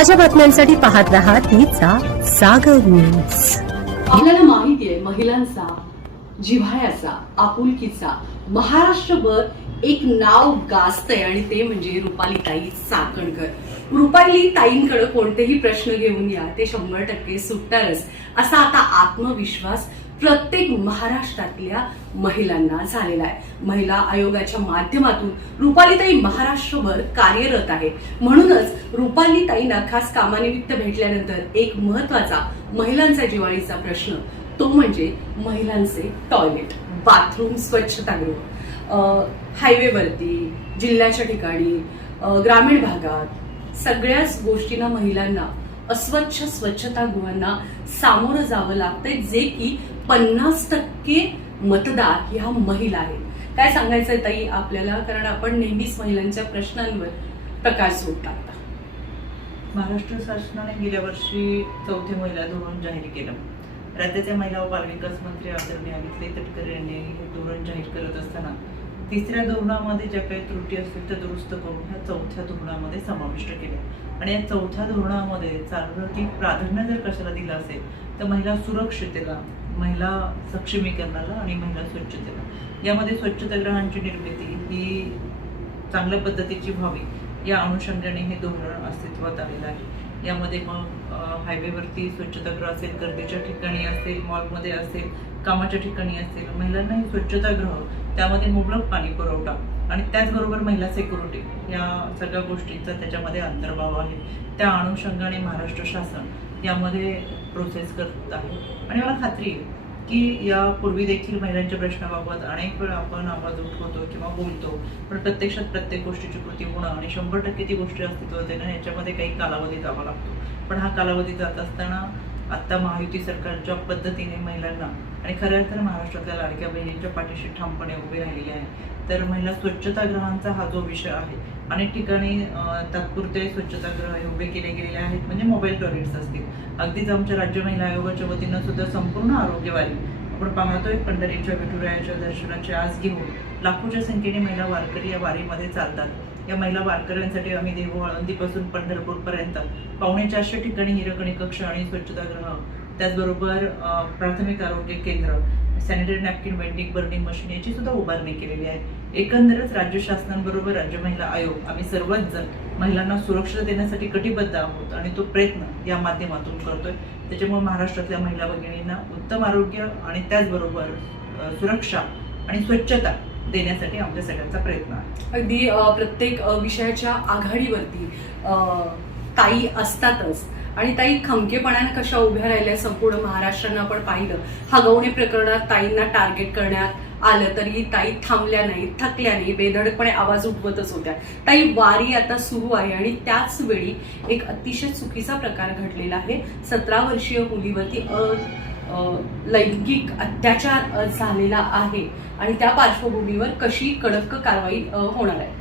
ताज्या बातम्यांसाठी पाहत राहा तिचा सागर न्यूज आपल्याला माहिती आहे महिलांचा जिव्हाळ्याचा आपुलकीचा महाराष्ट्रभर एक नाव गाजतंय आणि ते म्हणजे रुपाली ताई चाकणकर रुपाली ताईंकडे कोणतेही प्रश्न घेऊन या ते शंभर टक्के सुटणारच असा आता आत्मविश्वास प्रत्येक महाराष्ट्रातल्या महिलांना झालेला आहे. महिला आयोगाच्या माध्यमातून रुपालीताई महाराष्ट्रभर कार्यरत आहे म्हणूनच रुपालीताईंना खास कामानिमित्त भेटल्यानंतर एक महत्त्वाचा महिलांचा जिवाळीचा प्रश्न तो म्हणजे महिलांचे टॉयलेट बाथरूम स्वच्छतागृह हायवेवरती जिल्ह्याच्या ठिकाणी ग्रामीण भागात सगळ्याच गोष्टींना महिलांना अस्वच्छ स्वच्छतागृहांना सामोरं जावं लागतंय जे की पन्नास टक्के मतदार ह्या महिला आहेत. काय सांगायचंय ताई आपल्याला? कारण आपण नेहमीच महिलांच्या प्रश्नांवर प्रकाश सोडतात टाकता महाराष्ट्र शासनाने गेल्या वर्षी चौथे महिला धोरण जाहीर केलं. राज्याचे महिला व बालविकास मंत्री आदरणीय अमित तटकरे यांनी हे धोरण जाहीर करत असताना तिसऱ्या धोरणामध्ये ज्या काही त्रुटी असतील त्या दुरुस्त करून ह्या चौथ्या धोरणामध्ये समाविष्ट केल्या. आणि या चौथ्या धोरणामध्ये चालवती प्राधान्य जर कशाला दिलं असेल तर महिला सुरक्षितेला महिला सक्षमीकरणाला आणि महिला स्वच्छतेला. यामध्ये स्वच्छतागृहांची निर्मिती ही चांगल्या पद्धतीची व्हावी या अनुषंगाने हे धोरण अस्तित्वात आलेलं आहे. यामध्ये मग हायवेवरती स्वच्छतागृह असेल गर्दीच्या ठिकाणी असेल मॉलमध्ये असेल कामाच्या ठिकाणी असेल महिलांनाही स्वच्छतागृह त्यामध्ये मुबलक पाणी पुरवठा आणि त्याचबरोबर महिला सिक्युरिटी या सगळ्या गोष्टींचा त्याच्यामध्ये अंतर्भाव आहे. त्या अनुषंगाने महाराष्ट्र शासन यामध्ये प्रोसेस करत आहे. आणि मला खात्री आहे की यापूर्वी देखील महिलांच्या प्रश्नाबाबत अनेक वेळा आपण आवाज उठवतो किंवा बोलतो पण प्रत्यक्षात प्रत्येक गोष्टीची कृती होणं आणि शंभर टक्के ती गोष्टी अस्तित्वात येणं याच्यामध्ये काही कालावधी जावा लागतो. पण हा कालावधी जात असताना आत्ता महायुती सरकारच्या पद्धतीने महिलांना आणि खऱ्या तर महाराष्ट्रातल्या लाडक्या बहिणींच्या पाठीशी ठामपणे उभी राहिलेली आहे. तर महिला स्वच्छतागृहांचा हा जो विषय आहे अनेक ठिकाणी तात्पुरते स्वच्छतागृह हे उभे केले गेलेले आहेत म्हणजे मोबाईल टॉयलेट्स असतील. अगदीच आमच्या राज्य महिला आयोगाच्या वतीनं सुद्धा संपूर्ण आरोग्यवारी आपण पाहतोय पंढरीच्या विठुरायाच्या दर्शनाची आज घेऊन लाखोच्या संख्येने महिला वारकरी या वारीमध्ये चालतात. या महिला वारकऱ्यांसाठी आम्ही देहू आळंदीपासून पंढरपूरपर्यंत पावणे चारशे ठिकाणी हिरकणी कक्ष आणि स्वच्छतागृह त्याचबरोबर प्राथमिक आरोग्य केंद्र sanitary napkin vending burning machine याची सुद्धा उभारणी केलेली आहे. एकंदरच राज्य शासनाबरोबर राज्य महिला आयोग आम्ही सर्वच जण महिलांना सुरक्षित देण्यासाठी कटिबद्ध आहोत आणि तो प्रयत्न या माध्यमातून करतोय. त्याच्यामुळे महाराष्ट्रातल्या महिला भगिनींना उत्तम आरोग्य आणि त्याचबरोबर सुरक्षा आणि स्वच्छता देण्यासाठी आमच्या सगळ्यांचा प्रयत्न आहे. अगदी प्रत्येक विषयाच्या आघाडीवरती ताई असतातच. आणि ताई खमकेपणाने कशा उभ्या राहिल्या संपूर्ण महाराष्ट्रानं आपण पाहिलं. हगवणे प्रकरणात ताईंना टार्गेट करण्यात आलं तरी ताई थांबल्या नाही थकल्या नाही बेधडकपणे आवाज उठवतच होत्या. ताई वारी आता सुरू आहे आणि त्याच वेळी एक अतिशय चुकीचा प्रकार घडलेला आहे. सतरा वर्षीय मुलीवरती लैंगिक अत्याचार झालेला आहे. आणि त्या पार्श्वभूमीवर कशी कडक कारवाई होणार आहे?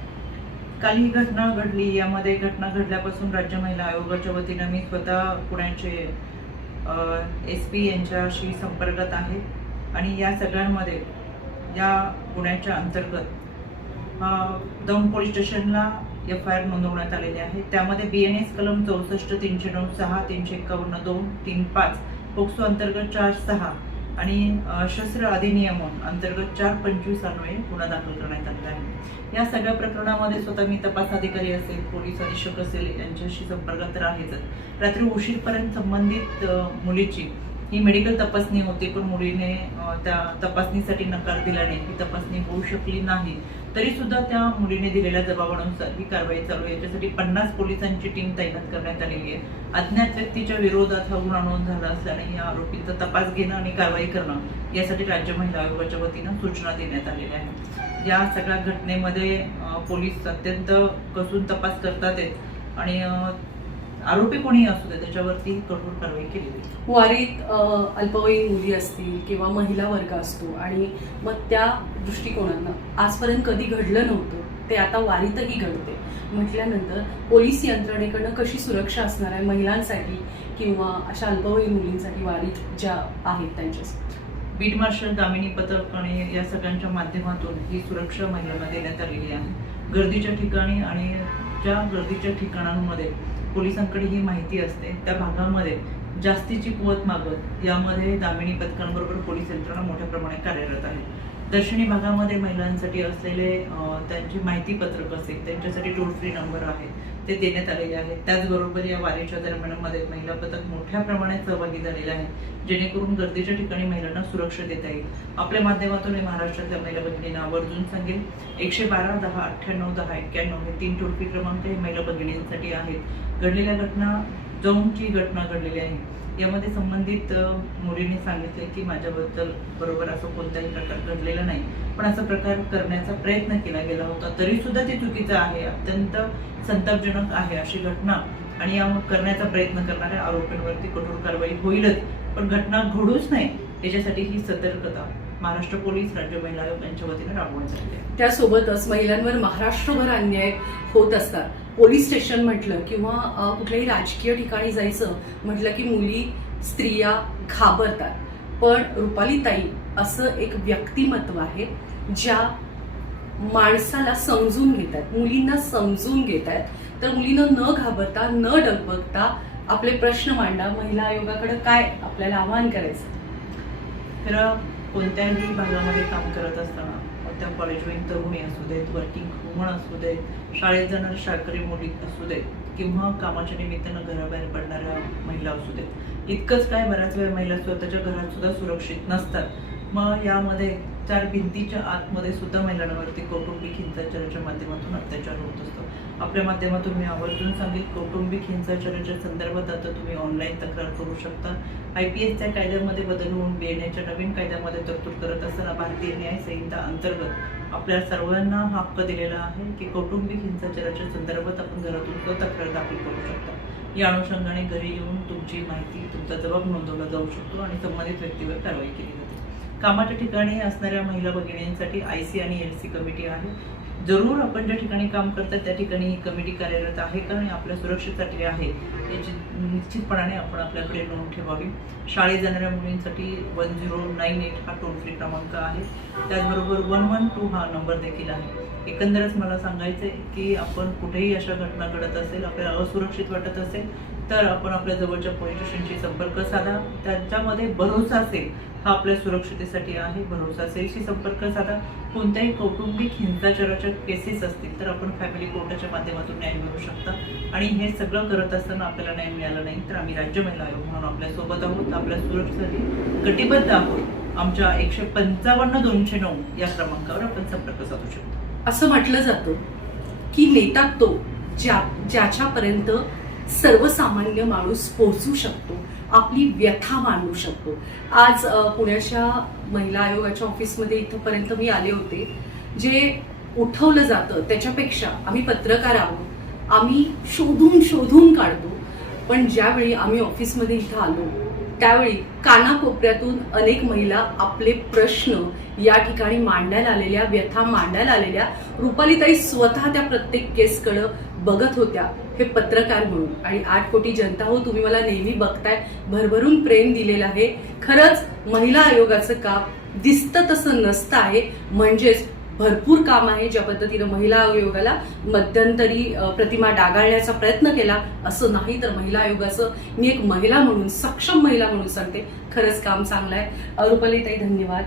काल ही घटना घडली. यामध्ये घटना घडल्यापासून राज्य महिला आयोगाच्या वतीनं मी स्वतः पुण्याचे एस पी यांच्याशी संपर्कात आहे. आणि या सगळ्यांमध्ये या गुन्ह्याच्या अंतर्गत दौंड पोलीस स्टेशनला एफ आय आर नोंदवण्यात आलेली आहे. त्यामध्ये बी एन एस कलम चौसष्ट तीनशे नऊ सहा तीनशे एकावन्न दोन तीन पाच पोक्सो अंतर्गत चार सहा आणि शस्त्र अधिनियम अंतर्गत चार पंचवीस अन्वये गुन्हा दाखल करण्यात आलेला आहे. या सगळ्या प्रकरणामध्ये स्वतः मी तपास अधिकारी असेल पोलीस अधीक्षक असेल यांच्याशी संपर्कात तर आहेच रात्री उशीरपर्यंत संबंधित मुलीची ही मेडिकल तपासणी होते पण मुलीने त्या तपासणीसाठी नकार दिला नाही. ही तपासणी होऊ शकली नाही. तरी सुद्धा त्या मुलीने दिलेल्या जबाबानुसार ही कारवाई चालू आहे. याच्यासाठी पन्नास पोलिसांची टीम तैनात करण्यात आलेली आहे. अज्ञात व्यक्तीच्या विरोधात हा गुन्हा नोंद झाला असल्याने या आरोपींचा तपास घेणं आणि कारवाई करणं यासाठी राज्य महिला आयोगाच्या वतीनं सूचना देण्यात आलेल्या आहेत. या सगळ्या घटनेमध्ये पोलीस अत्यंत कसून तपास करतात आणि आरोपी कोणी असू दे त्याच्यावरती कठोर कारवाई केलेली आहे वारीत अल्पवयीन मुली असतील किंवा महिला वर्ग असतो आणि मग त्या दृष्टिकोनानं आजपर्यंत कधी घडलं नव्हतं ते आता वारीतही घडते म्हटल्यानंतर पोलीस यंत्रणेकडनं कशी सुरक्षा असणार आहे महिलांसाठी किंवा अशा अल्पवयीन मुलींसाठी वारीत ज्या आहेत त्यांच्यासाठी? बीट मार्शल दामिनी पथक आणि या सगळ्यांच्या माध्यमातून ही सुरक्षा महिलांना देण्यात आलेली आहे. गर्दीच्या ठिकाणी आणि ज्या गर्दीच्या ठिकाणांमध्ये पोलिसांकडे ही माहिती असते त्या भागामध्ये जास्तीची कुवत मागत यामध्ये दामिनी पथकांबरोबर पोलीस यंत्रणा मोठ्या प्रमाणात कार्यरत आहे दर्शनी भागामध्ये महिलांसाठी असलेले त्यांची माहिती पत्रक असेल त्यांच्यासाठी टोल फ्री नंबर आहेत ते देण्यात आलेले आहेत. त्याचबरोबर या वारीच्या दरम्यानमध्ये महिला पथक मोठ्या प्रमाणात सहभागी झालेले आहे जेणेकरून गर्दीच्या ठिकाणी महिलांना सुरक्षा देता येईल. आपल्या माध्यमातून मी महाराष्ट्रातल्या महिला भगिनींना आवर्जून सांगेल एकशे बारा दहा अठ्ठ्याण्णव दहा एक्क्याण्णव हे तीन टोल फ्री क्रमांक हे महिला भगिनींसाठी आहेत. घडलेल्या घटना जौनची घटना घडलेली आहे. यामध्ये संबंधित मुलीने सांगितले की माझ्याबद्दल बरोबर असं कोणताही प्रकार घडलेला नाही. पण असा प्रकार करण्याचा प्रयत्न केला गेला होता. तरी सुद्धा ते चुकीचं आहे अत्यंत संतापजनक आहे अशी घटना. आणि या करण्याचा प्रयत्न करणाऱ्या आरोपींवरती कठोर कारवाई होईलच. पण घटना घडूच नाही याच्यासाठी ही सतर्कता. महाराष्ट्र पोलीस राज्य महिला आयोग यांच्या वतीने राबवण्यात आली त्यासोबतच महिलांवर महाराष्ट्रभर अन्याय होत असतात. पोलीस स्टेशन म्हटलं किंवा कुठल्याही राजकीय ठिकाणी जायचं म्हटलं की मुली स्त्रिया घाबरतात. पण रुपालीताई असं एक व्यक्तिमत्व आहे ज्या माणसाला समजून घेत आहेत मुलींना समजून घेत आहेत तर मुलीनं न घाबरता न डगबगता आपले प्रश्न मांडा. महिला आयोगाकडे काय आपल्याला आवाहन करायचं? तर कोणत्याही भागामध्ये काम करत असताना त्या कॉलेजवरील तरुणी असू देत वर्किंग वुमन असू देत शाळेत जाणाऱ्या शाळकरी मुली असू देत किंवा कामाच्या निमित्तानं घराबाहेर पडणाऱ्या महिला असू देत. इतकंच काय बऱ्याच वेळ महिला स्वतःच्या घरात सुद्धा सुरक्षित नसतात. मग यामध्ये चार भिंतीच्या आतमध्ये सुद्धा महिलांवरती कौटुंबिक हिंसाचाराच्या माध्यमातून अत्याचार होत असतो. आपल्या माध्यमातून मी आवर्जून सांगेल कौटुंबिक हिंसाचाराच्या संदर्भात आता तुम्ही ऑनलाईन तक्रार करू शकता. आय पी एसच्या कायद्यामध्ये बदल होऊन बी एन एच्या नवीन कायद्यामध्ये तरतूद करत असताना भारतीय न्याय संहिता अंतर्गत आपल्या सर्वांना हक्क दिलेला आहे की कौटुंबिक हिंसाचाराच्या संदर्भात आपण घरातून तक्रार दाखल करू शकता. या अनुषंगाने घरी येऊन तुमची माहिती तुमचा जबाब नोंदवला जाऊ शकतो आणि संबंधित व्यक्तीवर कारवाई केली जाते. कामाच्या ठिकाणी असणाऱ्या महिला भगिनींसाठी आय सी आणि एल सी कमिटी आहे. जरूर आपण ज्या ठिकाणी काम करतात त्या ठिकाणी ही कमिटी कार्यरत आहे का आणि आपल्या सुरक्षेसाठी आहे याची निश्चितपणाने आपण आपल्याकडे नोंद ठेवावी. शाळेत जाणाऱ्या मुलींसाठी वन झिरो नाईन एट हा टोल फ्री क्रमांक आहे. त्याचबरोबर वन वन टू हा नंबर देखील आहे. एकंदरच मला सांगायचं आहे की आपण कुठेही अशा घटना घडत असेल आपल्याला असुरक्षित वाटत असेल तर आपण आपल्या जवळच्या पोलीस स्टेशनशी संपर्क साधा. त्यांच्यामध्ये भरोसा असेल हा आपल्या सुरक्षितेसाठी आहे. भरोसा असेलशी संपर्क साधा. कोणत्याही कौटुंबिक हिंसाचाराच्या केसेस असतील तर आपण फॅमिली कोर्टाच्या माध्यमातून न्याय मिळवू शकता. आणि हे सगळं करत असताना आपल्याला न्याय मिळाला नाही तर आम्ही राज्य महिला आयोग म्हणून आपल्यासोबत आहोत. आपल्या सुरक्षेसाठी कटिबद्ध आहोत. आमच्या एकशे पंचावन्न दोनशे नऊ या क्रमांकावर आपण संपर्क साधू शकतो. असं म्हटलं जातं की नेता तो ज्या ज्याच्यापर्यंत सर्वसामान्य माणूस पोहोचू शकतो आपली व्यथा मांडू शकतो. आज पुण्याच्या महिला आयोगाच्या ऑफिसमध्ये इथंपर्यंत मी आले होते जे उठवलं जातं त्याच्यापेक्षा आम्ही पत्रकार आहोत आम्ही शोधून शोधून काढतो. पण ज्यावेळी आम्ही ऑफिसमध्ये इथं आलो त्यावेळी कानाकोपऱ्यातून अनेक महिला आपले प्रश्न या ठिकाणी मांडायला आलेल्या व्यथा मांडायला आलेल्या रुपालीताई स्वतः त्या प्रत्येक केसकडं बघत होत्या. हे पत्रकार म्हणून. आणि आठ कोटी जनता हो तुम्ही मला नेहमी बघताय भरभरून प्रेम दिलेलं आहे. खरंच महिला आयोगाचं काम दिसतं तसं नसतं आहे. म्हणजेच भरपूर काम आहे ज्या पद्धतीनं महिला आयोगाला मध्यंतरी प्रतिमा डागाळण्याचा प्रयत्न केला. असं नाही तर महिला आयोगाचं मी एक महिला म्हणून सक्षम महिला म्हणून सांगते. खरंच काम चांगलं आहे. रुपालीताई धन्यवाद.